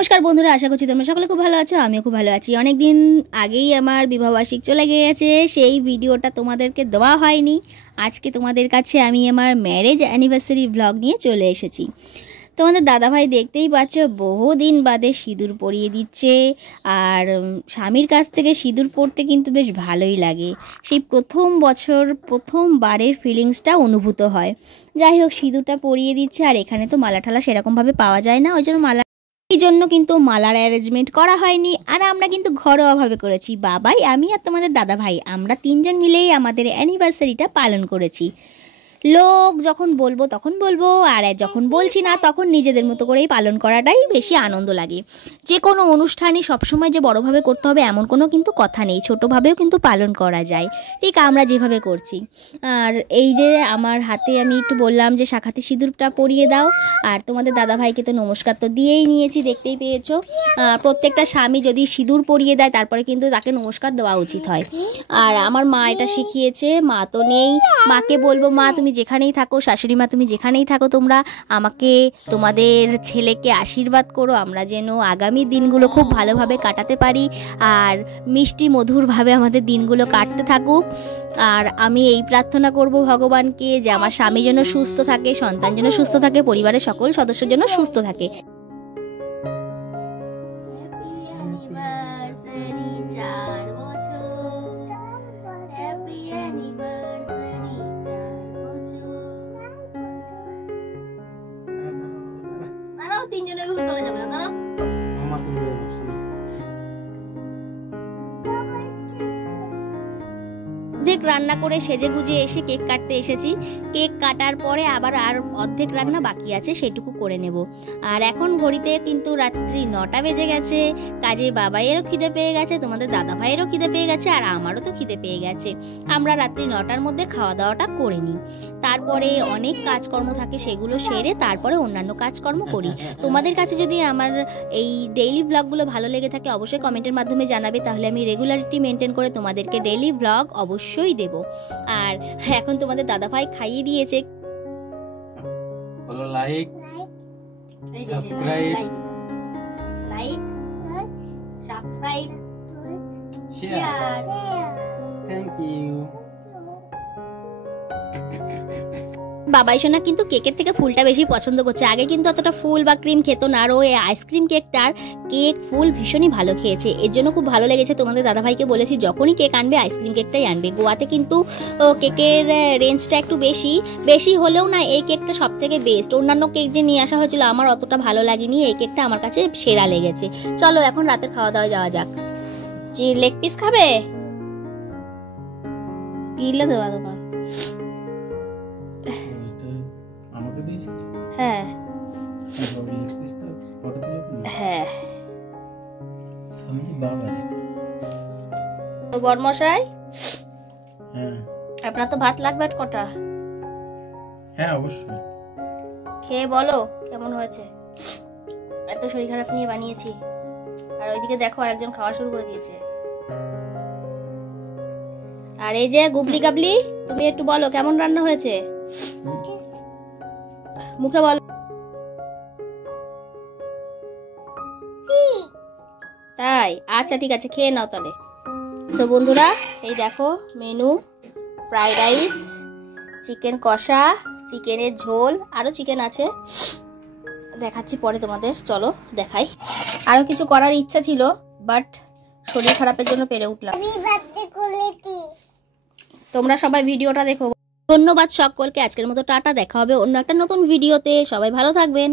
নমস্কার বন্ধুরা, আশা করছি তোমরা সকলে খুব ভালো আছো। আমিও খুব ভালো আছি। অনেক দিন আগেই আমার বিবাহবার্ষিক চলে গিয়েছে, সেই ভিডিওটা তোমাদেরকে দেওয়া হয়নি। আজকে তোমাদের কাছে আমি আমার ম্যারেজ অ্যানিভার্সারি ব্লগ নিয়ে চলে এসেছি। তোমাদের দাদাভাই দেখতেই পাচ্ছ বহুদিন বাদে সিঁদুর পরিয়ে দিচ্ছে। আর স্বামীর কাছ থেকে সিঁদুর পরতে কিন্তু বেশ ভালোই লাগে। সেই প্রথম বছর প্রথমবারের ফিলিংসটা অনুভূত হয়। যাই হোক, সিঁদুরটা পরিয়ে দিচ্ছে। আর এখানে তো মালা ঠালা সেরকমভাবে পাওয়া যায় না, ওই জন্য এই জন্য কিন্তু মালার অ্যারেঞ্জমেন্ট করা হয়নি। আর আমরা কিন্তু ঘরোয়াভাবে করেছি, বাবাই, আমি আর তোমাদের দাদা ভাই, আমরা তিনজন মিলেই আমাদের অ্যানিভার্সারিটা পালন করেছি। লোক যখন বলবো তখন বলবো, আর যখন বলছি না তখন নিজেদের মতো করেই পালন করাটাই বেশি আনন্দ লাগে। যে কোনো অনুষ্ঠানই সবসময় যে বড়োভাবে করতে হবে এমন কোনো কিন্তু কথা নেই, ছোটোভাবেও কিন্তু পালন করা যায়, ঠিক আমরা যেভাবে করছি। আর এই যে আমার হাতে আমি একটু বললাম যে শাখাতে সিঁদুরটা পরিয়ে দাও। আর তোমাদের দাদাভাইকে তো নমস্কার তো দিয়েই নিয়েছি, দেখতেই পেয়েছো। প্রত্যেকটা স্বামী যদি সিঁদুর পরিয়ে দেয় তারপরে কিন্তু তাকে নমস্কার দেওয়া উচিত হয়। আর আমার মা এটা শিখিয়েছে, মা তো নেই, মাকে বলবো, মা তুমি যেখানেই থাকো, শাশুড়ি মা তুমি যেখানেই থাকো, তোমরা আমাকে তোমাদের ছেলেকে আশীর্বাদ করো, আমরা যেন আগামী দিনগুলো খুব ভালোভাবে কাটাতে পারি আর মিষ্টি মধুরভাবে আমাদের দিনগুলো কাটতে থাকুক। আর আমি এই প্রার্থনা করব ভগবানকে যে আমার স্বামী যেন সুস্থ থাকে, সন্তান যেন সুস্থ থাকে, পরিবারের সকল সদস্য যেন সুস্থ থাকে। তিনজনে চলে যাবে না, দাঁড়াও। অর্ধেক রান্না করে সেজে গুজে এসে কেক কাটতে এসেছি। কেক কাটার পরে আবার আর অর্ধেক রান্না বাকি আছে, সেটুকু করে নেব। আর এখন ঘড়িতে কিন্তু রাত্রি 9টা বেজে গেছে। কাজে বাবাইয়েরও খিদে পেয়ে গেছে, তোমাদের দাদা ভাইয়েরও খিদে পেয়ে গেছে, আর আমারও তো খিদে পেয়ে গেছে। আমরা রাত্রি 9টার মধ্যে খাওয়া দাওয়াটা করে নিই। তারপরে অনেক কাজকর্ম থাকে, সেগুলো সেরে তারপরে অন্যান্য কাজকর্ম করি। তোমাদের কাছে যদি আমার এই ডেইলি ব্লগগুলো ভালো লেগে থাকে অবশ্যই কমেন্টের মাধ্যমে জানাবে, তাহলে আমি রেগুলারিটি মেনটেন করে তোমাদেরকে ডেইলি ব্লগ অবশ্যই দেব। আর এখন তোমাদের দাদাভাই খাইয়ে দিয়েছে। বলো like, subscribe, share. Thank you. Babai সোনা কিন্তু কেকের থেকে ফুলটা বেশি পছন্দ করছে। আগে কিন্তু অতটা ফুল বা ক্রিম খেত না, আর ওই আইসক্রিম কেকটার কেক ফুল ভীষণই ভালো খেয়েছে, এর জন্য খুব ভালো লেগেছে। তোমাদের দাদাভাইকে বলেছি যখনই কেক আনবে আইসক্রিম কেকটাই আনবে। গোয়াতে কিন্তু কেকের রেঞ্জটা একটু বেশি হলেও না এই কেকটা সব থেকে বেস্ট। অন্যান্য কেক যে নিয়ে আসা হয়েছিল আমার অতটা ভালো লাগেনি, এই কেকটা আমার কাছে সেরা লেগেছে। চলো এখন রাতের খাওয়া দাওয়া যাওয়া যাক। যে লেগ পিস খাবে গিলে দেওয়া তোমার? হ্যাঁ হ্যাঁ। তো বরমশাই, আপনার তো ভাত লাগবে কটা? হ্যাঁ অবশ্যই। খেয়ে বলো কেমন হয়েছে। এত শরীর খারাপ নিয়ে বানিয়েছি, আর ওইদিকে দেখো আরেকজন খাওয়া শুরু করে দিয়েছে। আর এই যে গুবলি গাবলি, তুমি একটু বলো কেমন রান্না হয়েছে, মুখে বলো। তাই? আচ্ছা ঠিক আছে, খেয়ে নাও তাহলে। সো বন্ধুরা, এই দেখো মেনু: ফ্রাইড রাইস, চিকেন কষা, চিকেনের ঝোল, আরো চিকেন আছে, দেখাচ্ছি পরে তোমাদের, চলো দেখাই। আরো কিছু করার ইচ্ছা ছিল বাট শরীর খারাপের জন্য পেরে উঠলাম। তোমরা সবাই ভিডিওটা দেখো। ধন্যবাদ সকলকে। আজকের মতো টাটা, দেখা হবে অন্য একটা নতুন ভিডিওতে। সবাই ভালো থাকবেন।